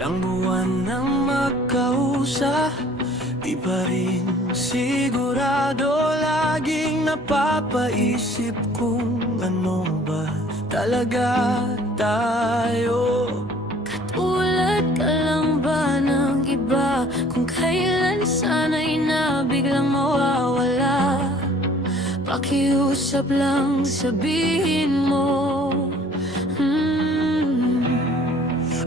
Ilang buwan nang magkausap, di pa rin sigurado. Laging napapaisip kung ano ba talaga tayo. Katulad ka lang ba ng iba? Kung kailan sana'y na biglang mawawala. Pakiusap lang, sabihin mo.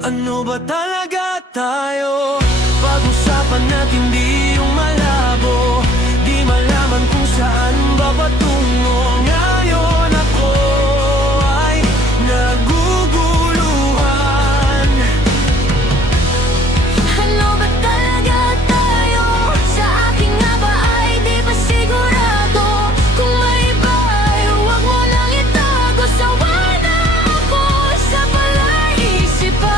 Ano ba talaga tayo? Pag-usapan natin di yung malabo. Di malaman kung saan ba patungo. Ngayon ako ay naguguluhan. Ano ba talaga tayo? Sa akin nga ba ay di pa sigurado. Kung may iba ay huwag mo nang itago. Sawa na ako sa palaisipan.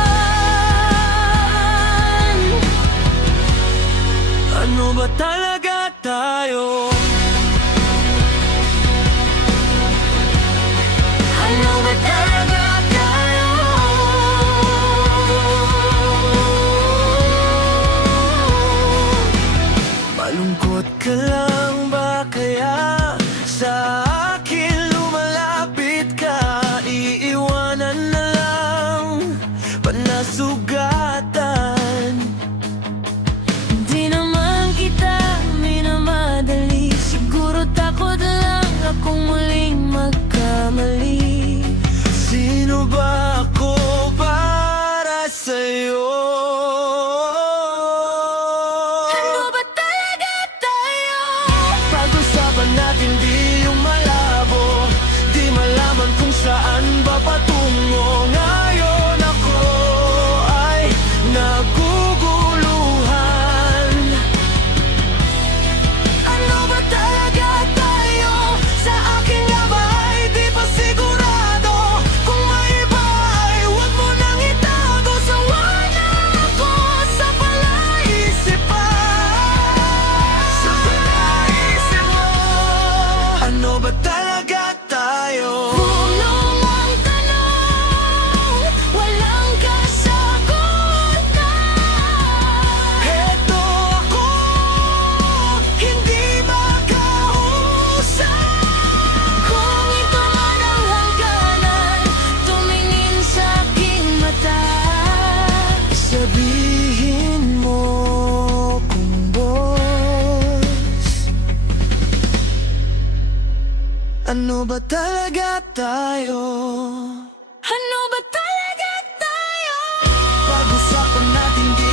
Ano ba talaga tayo? Ano ba talaga tayo? Malungkot ka lang ba kaya? Sa akin lumalapit ka. Iiwanan na lang panasugatan. Di naman kita minamadali. Siguro takot lang akong muling magkamali. Sino ba ako para sa'yo? Ano ba talaga tayo? Pag-usapan natin di yung malabo. Di malaman kung saan ba patungo. Ngayon ako ay naguguluhan. Ano ba talaga tayo? Sa akin nga ba ay di pa sigurado. Kung may iba ay huwag mo nang itago. Sawa na ako sa palaisipan. Sa palaisip mo, ano ba talaga tayo? Puno ang tanong, walang kasagutan. Heto ako, hindi makausap. Kung ito man ang hangganan, tumingin sa aking mata. Sabihin mo kung boss, ano ba talaga tayo? Ano ba talaga tayo? Pag-usapan natin di